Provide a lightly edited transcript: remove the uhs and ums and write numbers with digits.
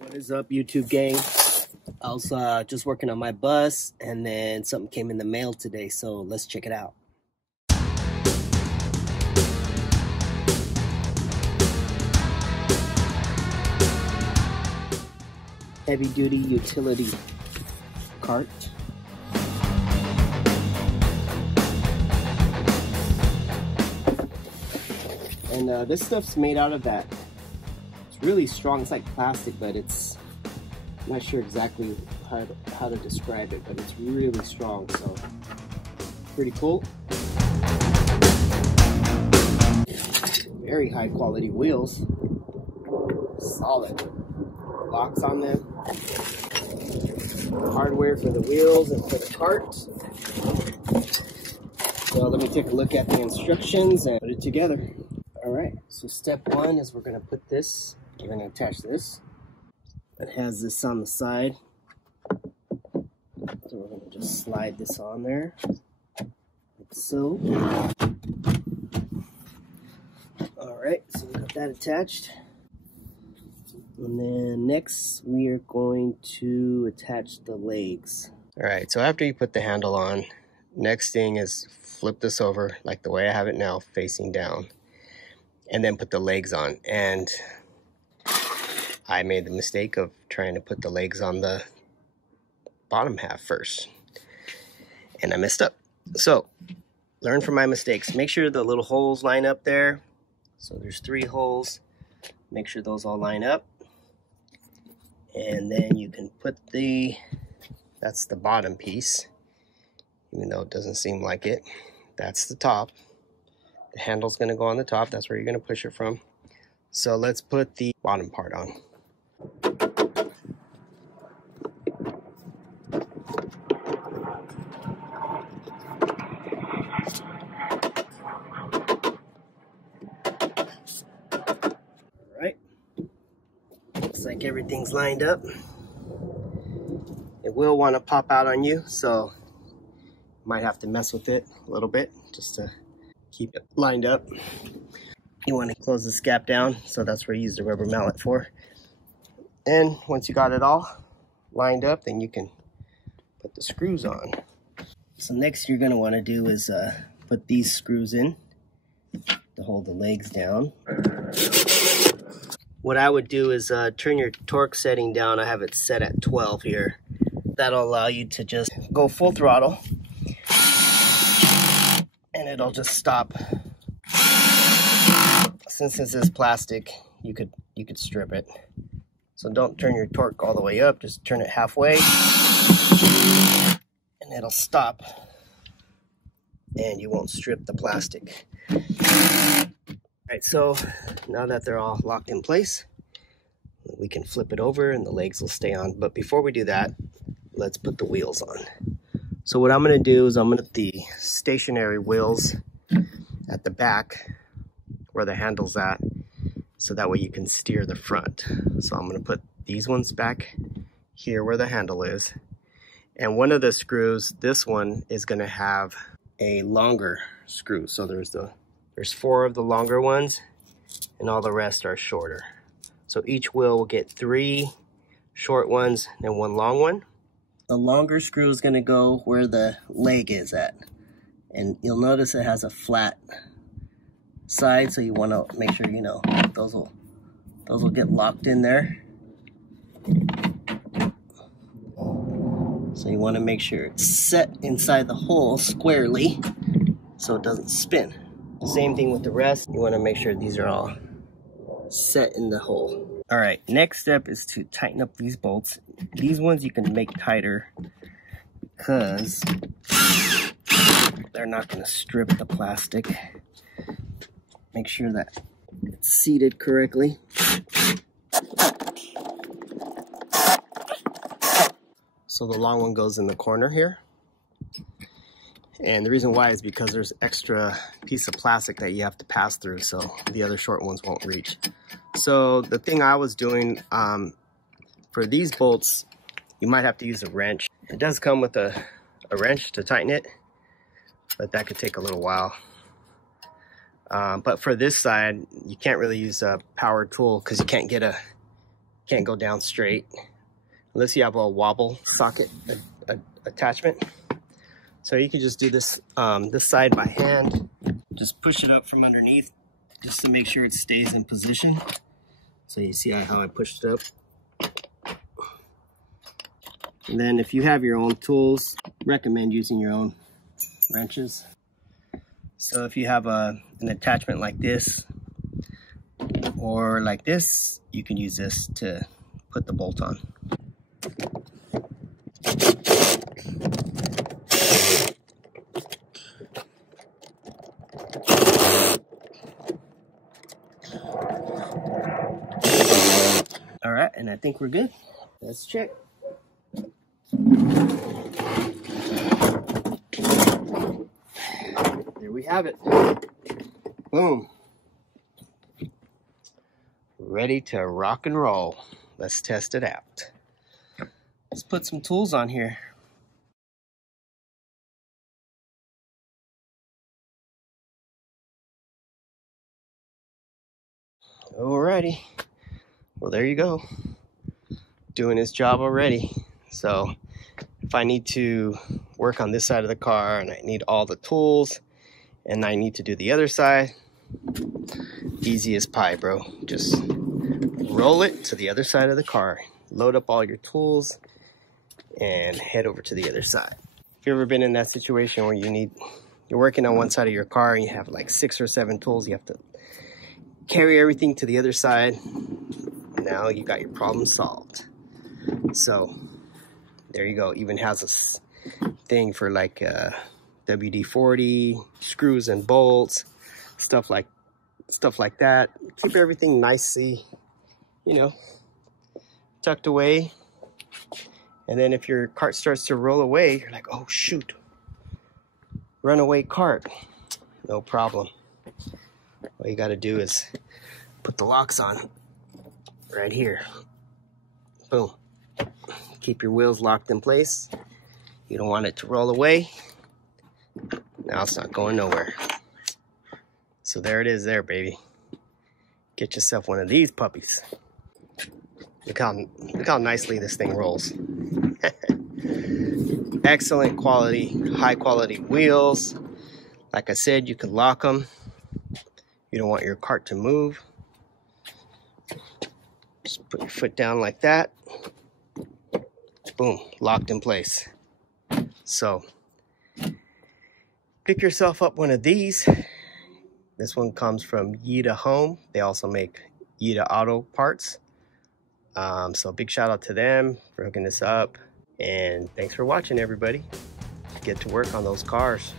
What is up, YouTube gang? I was just working on my bus, and then something came in the mail today, so let's check it out. Heavy duty utility cart. And this stuff's made out of that. It's really strong. It's like plastic, but it's, I'm not sure exactly how to describe it, but it's really strong, so pretty cool. Very high quality wheels. Solid. Locks on them. Hardware for the wheels and for the cart. So let me take a look at the instructions and put it together. Alright, so step one is we're going to put this, we're going to attach this. It has this on the side. So we're going to just slide this on there, like so. Alright, so we got that attached. And then next we are going to attach the legs. Alright, so after you put the handle on, next thing is flip this over like the way I have it now, facing down. And then put the legs on. And I made the mistake of trying to put the legs on the bottom half first. And I messed up. So, learn from my mistakes. Make sure the little holes line up there. So there's 3 holes. Make sure those all line up. And then you can put that's the bottom piece. Even though it doesn't seem like it. That's the top. The handle's going to go on the top. That's where you're going to push it from. So let's put the bottom part on. Alright. Looks like everything's lined up. It will want to pop out on you, so you might have to mess with it a little bit just to keep it lined up. You want to close the scap down, so that's where you use the rubber mallet for. And once you got it all lined up, then you can put the screws on. So next you're going to want to do is put these screws in to hold the legs down. What I would do is turn your torque setting down. I have it set at 12 here. That'll allow you to just go full throttle. And it'll just stop. Since this is plastic, you could strip it. So don't turn your torque all the way up, just turn it halfway and it'll stop and you won't strip the plastic. Alright, so now that they're all locked in place, we can flip it over and the legs will stay on. But before we do that, let's put the wheels on. So what I'm going to do is I'm going to put the stationary wheels at the back where the handle's at, so that way you can steer the front. So I'm going to put these ones back here where the handle is. And one of the screws, this one, is going to have a longer screw. So there's 4 of the longer ones and all the rest are shorter. So each wheel will get 3 short ones and 1 long one. The longer screw is going to go where the leg is at. And you'll notice it has a flat side, so you want to make sure, you know, those will get locked in there. So you want to make sure it's set inside the hole squarely so it doesn't spin. Same thing with the rest. You want to make sure these are all set in the hole. Alright, next step is to tighten up these bolts. These ones you can make tighter because they're not going to strip the plastic. Make sure that it's seated correctly. So the long one goes in the corner here. And the reason why is because there's extra piece of plastic that you have to pass through, so the other short ones won't reach. So the thing I was doing for these bolts, you might have to use a wrench. It does come with a wrench to tighten it, but that could take a little while. But for this side, you can't really use a power tool because you can't get Can't go down straight unless you have a wobble socket attachment. So you can just do this this side by hand. Just push it up from underneath just to make sure it stays in position. So you see how I pushed it up. And then if you have your own tools, recommend using your own wrenches. So if you have an attachment like this or like this, you can use this to put the bolt on. All right, and I think we're good. Let's check. There we have it. Boom. Ready to rock and roll. Let's test it out. Let's put some tools on here. Alrighty. Well, there you go. Doing his job already. So if I need to work on this side of the car and I need all the tools and I need to do the other side, easy as pie, bro. Just roll it to the other side of the car, load up all your tools, and head over to the other side. If you've ever been in that situation where you're working on one side of your car and you have like 6 or 7 tools, you have to carry everything to the other side. Now you got your problem solved. So there you go. Even has a thing for like WD-40, screws and bolts, stuff like that. Keep everything nicely, you know, tucked away. And then if your cart starts to roll away, you're like, oh shoot, runaway cart. No problem. All you got to do is put the locks on right here. Boom. Keep your wheels locked in place. You don't want it to roll away. Now it's not going nowhere. So there it is there, baby. Get yourself one of these puppies. Look how nicely this thing rolls. Excellent quality, high quality wheels. Like I said, you can lock them. You don't want your cart to move. Just put your foot down like that. Boom, locked in place. So pick yourself up one of these. This one comes from Yitahome. They also make Yita Auto parts. So big shout out to them for hooking this up. And thanks for watching, everybody. Get to work on those cars.